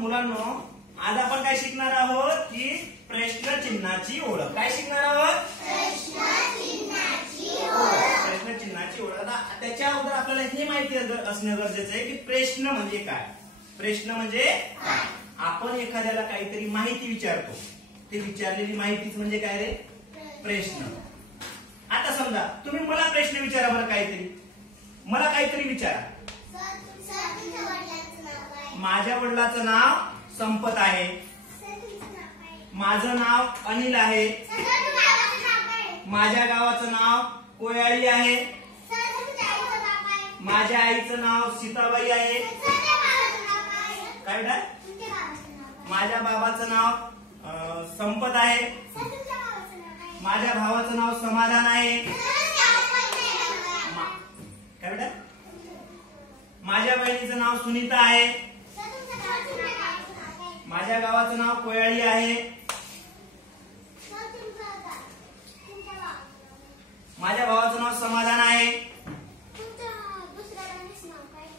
मुलांनो, आज आपण काय शिकणार आहोत की प्रश्नचिन्हाची ओळख. काय शिकणार आहोत? प्रश्नचिन्हाची ओळख. आता त्याच्या अगोदर आपल्याला हे माहिती असणे गरजेचं आहे की प्रश्न म्हणजे काय. प्रश्न म्हणजे आपण एखाद्याला काहीतरी माहिती विचारतो, ते विचारलेली माहितीच म्हणजे काय रे? प्रश्न. आता समजा तुम्ही मला प्रश्न विचारा, बरं काहीतरी मला काहीतरी विचारा. माझ्या वडिलांचं नाव संपत आहे, माझं नाव अनिल आहे, माझ्या गावाचं नाव कोयाळी आहे, माझ्या आईचं नाव सीताबाई आहे, काय बेटा? माझ्या बाबाचं नाव संपत आहे, माझ्या भावाचं नाव समाधान आहे, काय बेटा? माझ्या बहिणीचं नाव सुनीता आहे, माझ्या गावाचं नाव कोयाळी आहे, माझ्या भावाचं नाव समाधान आहे,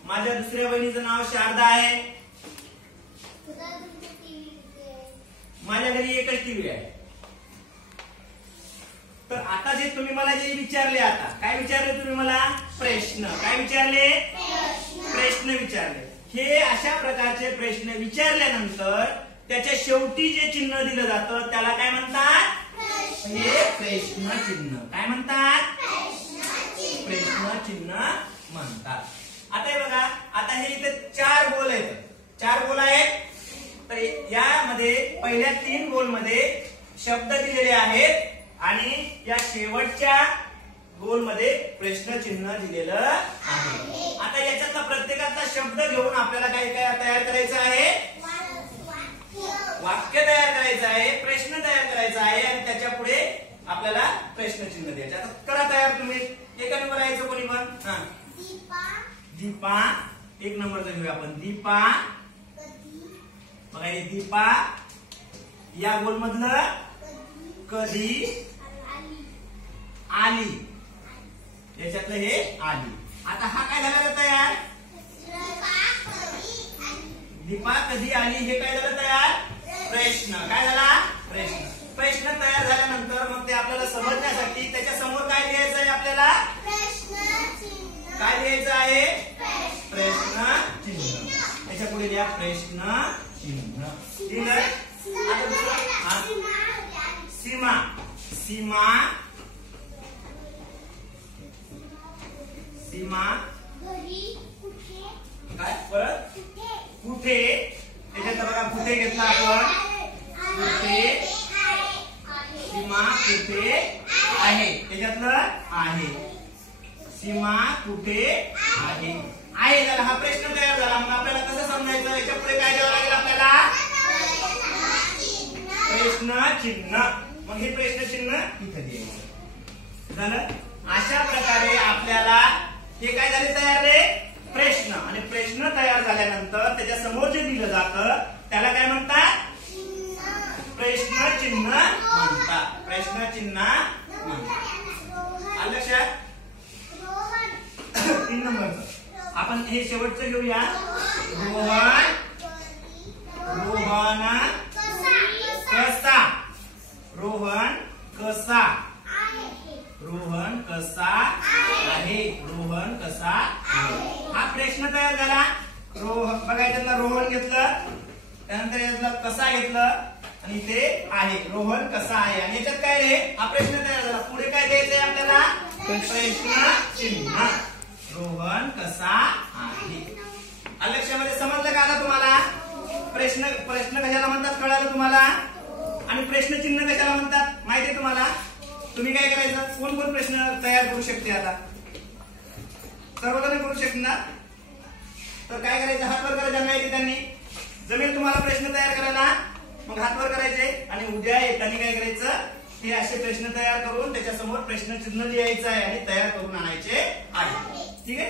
माझ्या दुसऱ्या बहिणीचं नाव शारदा आहे, माझ्या घरी एकच टीव्ही आहे. तर आता जे तुम्ही मला जे विचारले, आता काय विचारले तुम्ही मला? प्रश्न. काय विचारले? प्रश्न विचारले. हे अशा प्रकारचे प्रश्न विचारल्यानंतर त्याच्या शेवटी जे चिन्ह दिलं जातं त्याला काय म्हणतात? हे प्रश्न चिन्ह. काय म्हणतात? प्रश्न चिन्ह म्हणतात. आता हे बघा, आता हे इथे 4 गोल आहेत. 4 गोल आहेत. तर यामध्ये पहिल्या 3 गोल मध्ये शब्द दिलेले आहेत आणि या शेवटच्या गोल मध्ये प्रश्न चिन्ह दिलेलं आहे. आता याच्यातला प्रत्येकाचा शब्द घेऊन आपल्याला काय काय तयार करायचं आहे? वाक्य तयार करायचं आहे, प्रश्न तयार करायचा आहे आणि त्याच्या पुढे आपल्याला प्रश्न चिन्ह द्यायचे. आता करा तयार तुम्ही. एका नंबर यायचं कोणी पण? दीपा. 1 नंबरचं घेऊया आपण. दीपा. बघा हे दीपा. या गोल मधलं कधी आली. याच्यातलं हे आली. आता हा काय झाला तयार? दीपा कधी आली हे काय झालं तयार? प्रश्न. काय झाला? प्रश्न. प्रश्न तयार झाल्यानंतर मग ते आपल्याला समजण्यासाठी त्याच्या समोर काय लिहायचं आहे आपल्याला? काय लिहायचं आहे? प्रश्न चिन्ह. त्याच्या पुढे लिहा प्रश्न चिन्ह. आता दुसरं सीमा. सीमा. सीमा. काय परत? कुठे. त्याच्यात बघा कुठे घेतला आपण? कुठे. सीमा कुठे आहे. त्याच्यातलं आहे. सीमा कुठे आहे. आहे झाला. हा प्रश्न तयार झाला. मग आपल्याला कसं समजायचं? याच्या पुढे काय द्यावं लागेल आपल्याला? प्रश्न चिन्ह. मग हे प्रश्न चिन्ह इथे द्यायचं झालं. अशा प्रकारे आपल्याला हे काय झाले तयार रे? प्रश्न. आणि प्रश्न तयार झाल्यानंतर त्याच्या समोर जे दिलं जातं त्याला काय म्हणतात? प्रश्न चिन्ह म्हणतात. प्रश्न चिन्ह म्हणतात. आलं लक्षात? 3 नंबरचं आपण हे शेवटचं घेऊया. रोहन. रोहन कसा. रोहन कसा. रोहन कसा आहे. रोहन कसा आहे. हा प्रश्न तयार झाला. बघा याच्यातला रोहन घेतलं, त्यानंतर याच्यातला कसा घेतलं आणि इथे आहे. रोहन कसा आहे. आणि याच्यात काय रे? हा प्रश्न तयार झाला. पुढे काय द्यायचंय आपल्याला? प्रश्न चिन्ह. रोहन कसा आहे. लक्षामध्ये समजलं का आता तुम्हाला? प्रश्न कशाला म्हणतात कळालं तुम्हाला? आणि प्रश्न चिन्ह कशाला म्हणतात माहितीये तुम्हाला? तुम्ही काय करायचं? कोण कोण प्रश्न तयार करू शकते? आता सर्वजण करू शकणार. तर काय करायचं? हात वर करा. ज्यांना येते त्यांनी. जमेल तुम्हाला प्रश्न तयार करायला मग हात वर करायचे आणि उद्या येताना काय करायचं? हे असे प्रश्न तयार करून त्याच्या समोर प्रश्न चिन्ह लिहायचं आहे आणि तयार करून आणायचे आहे. ठीक आहे.